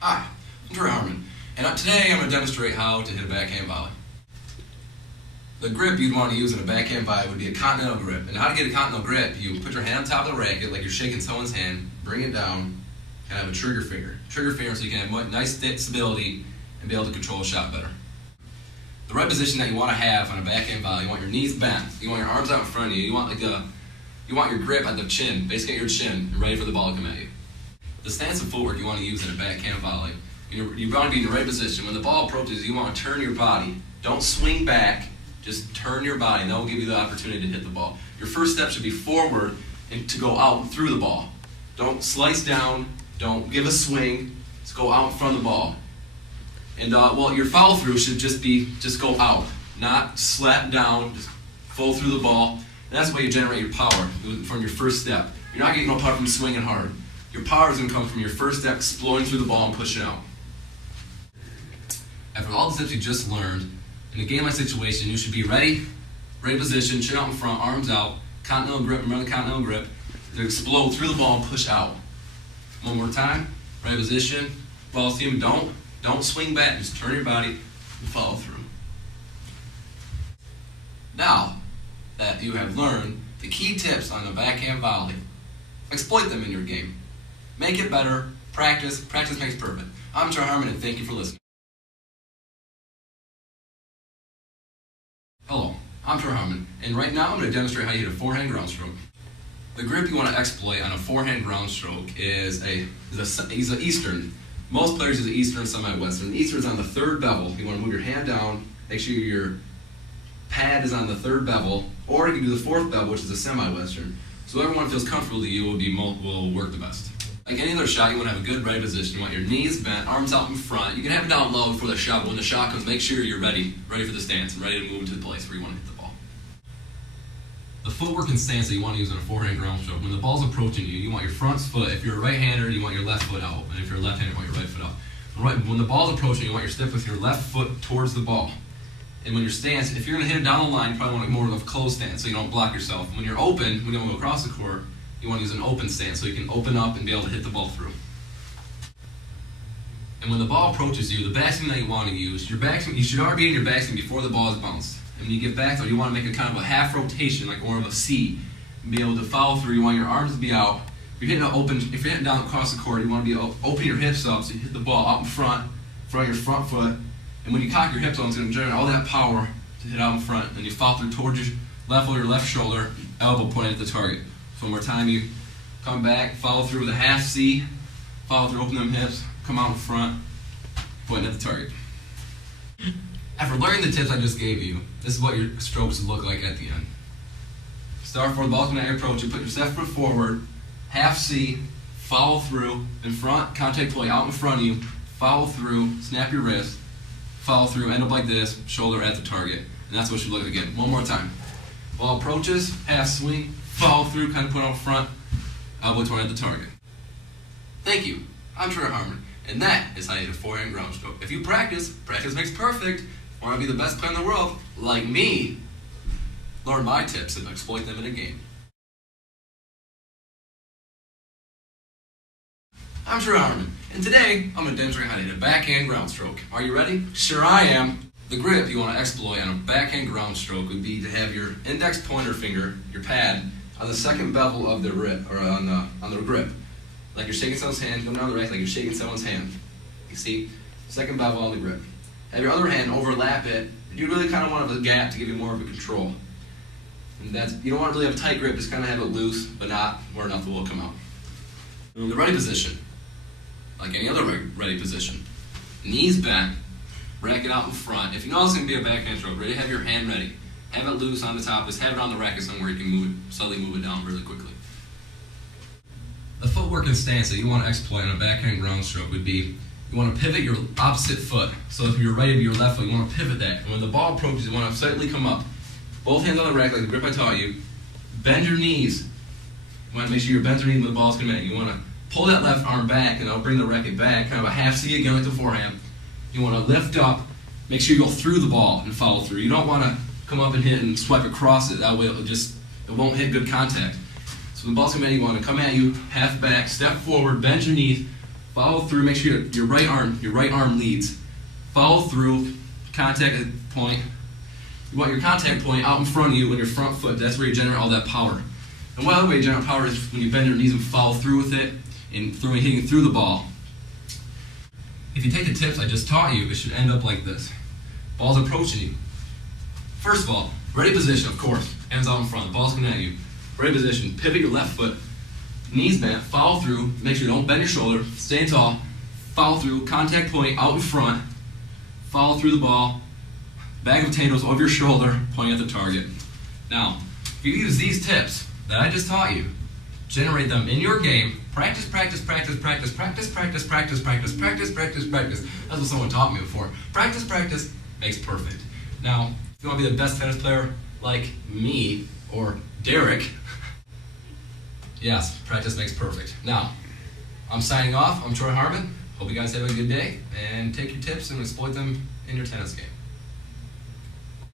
Hi, I'm Harmon, and today I'm going to demonstrate how to hit a backhand volley. The grip you'd want to use in a backhand volley would be a continental grip. And how to get a continental grip, you put your hand on top of the racket like you're shaking someone's hand, bring it down, and have a trigger finger. Trigger finger so you can have nice stability and be able to control a shot better. The right position that you want to have on a backhand volley, you want your knees bent, you want your arms out in front of you, you want your grip at the chin, basically at your chin, and ready for the ball to come at you. The stance of footwork you want to use in a backhand volley, you want to be in the right position. When the ball approaches, you want to turn your body. Don't swing back, just turn your body, and that will give you the opportunity to hit the ball. Your first step should be forward and to go out through the ball. Don't slice down, don't give a swing, just go out in front of the ball. And your follow through should just go out, not slap down, just fall through the ball. And that's why you generate your power from your first step. You're not getting no power from swinging hard. Your power is going to come from your first step, exploding through the ball and pushing out. After all the steps you just learned, in a game-like situation, you should be ready, right position, chin out in front, arms out, continental grip, remember the continental grip, to explode through the ball and push out. One more time, right position, ball team, don't swing back, just turn your body and follow through. Now that you have learned the key tips on the backhand volley, exploit them in your game. Make it better, practice makes perfect. I'm Harmon, and thank you for listening. Hello, I'm Harmon, and right now I'm going to demonstrate how you hit a forehand ground stroke. The grip you want to exploit on a forehand ground stroke is an Eastern. Most players use an Eastern, semi-Western. The Eastern is on the third bevel. You want to move your hand down, make sure your pad is on the third bevel, or you can do the fourth bevel, which is a semi-Western. So everyone feels comfortable to you will work the best. Like any other shot, you want to have a good right position. You want your knees bent, arms out in front. You can have it down low before the shot, but when the shot comes, make sure you're ready for the stance and ready to move into the place where you want to hit the ball. The footwork and stance that you want to use on a forehand ground stroke, when the ball's approaching you, you want your front foot. If you're a right-hander, you want your left foot out. And if you're a left-hander, you want your right foot out. When the ball's approaching, you want your step with your left foot towards the ball. And when your stance, if you're going to hit it down the line, you probably want more of a closed stance so you don't block yourself. When you're open, when you go across the court, you want to use an open stance so you can open up and be able to hit the ball through. And when the ball approaches you, the backswing that you want to use, you should already be in your backswing before the ball is bounced. And when you get back, you want to make a kind of a half rotation, like more of a C, and be able to follow through. You want your arms to be out. If you're hitting down across the court, you want to be opening your hips up so you hit the ball out in front of your front foot. And when you cock your hips on, it's going to generate all that power to hit out in front. And you follow through towards your left or your left shoulder, elbow pointed at the target. So one more time, you come back, follow through with a half C, follow through, open them hips, come out in front, pointing at the target. After learning the tips I just gave you, this is what your strokes look like at the end. Start for the ball coming at your approach, you put your left foot forward, half C, follow through, in front, contact play out in front of you, follow through, snap your wrist, follow through, end up like this, shoulder at the target. And that's what you look like again. One more time. Ball approaches, half swing, follow through, kind of put on front, elbow toward at the target. Thank you. I'm Harmon, and that is how you hit a forehand ground stroke. If you practice makes perfect. Want to be the best player in the world, like me, learn my tips and exploit them in a game. I'm Harmon, and today I'm going to demonstrate how to hit a backhand ground stroke. Are you ready? Sure I am. The grip you want to exploit on a backhand ground stroke would be to have your index pointer finger, your pad, on the second bevel of the grip, or on the grip. Like you're shaking someone's hand, come down the rack like you're shaking someone's hand. You see? Second bevel on the grip. Have your other hand overlap it. You really kind of want a gap to give you more of a control. And you don't want to really have a tight grip, just kind of have it loose, but not where enough will come out. In the ready position, like any other ready position, knees bent, racket out in front. If you know it's going to be a backhand stroke, ready, have your hand ready. Have it loose on the top, just have it on the racket somewhere you can slowly move it down really quickly. The footwork and stance that you want to exploit on a backhand ground stroke would be, you want to pivot your opposite foot. So if you're right of your left foot, you want to pivot that. And when the ball approaches, you want to slightly come up. Both hands on the rack, like the grip I taught you. Bend your knees. You want to make sure you bend your knees when the ball's coming at you. You want to pull that left arm back, and I'll bring the racket back, kind of a half C again like the forehand. You want to lift up, make sure you go through the ball and follow through. You don't want to come up and hit and swipe across it. That way it won't hit good contact. So when the ball's coming at you, you want to come at you, half back, step forward, bend your knees, Follow through, make sure your right arm leads. Follow through, contact point. You want your contact point out in front of you on your front foot. That's where you generate all that power. And one other way you generate power is when you bend your knees and follow through with it and hitting through the ball. If you take the tips I just taught you, it should end up like this. Ball's approaching you. First of all, ready position, of course. Ends out in front, the ball's coming at you. Ready position, pivot your left foot, knees bent, follow through, make sure you don't bend your shoulder, stay tall, follow through, contact point out in front, follow through the ball, bag of potatoes over your shoulder, pointing at the target. Now, if you use these tips that I just taught you, generate them in your game, practice, practice, practice, practice, practice, practice, practice, practice, practice, practice, practice. That's what someone taught me before. Practice, practice makes perfect. Now, if you want to be the best tennis player like me or Derek, yes, practice makes perfect. Now, I'm signing off. I'm Harmon. Hope you guys have a good day and take your tips and exploit them in your tennis game.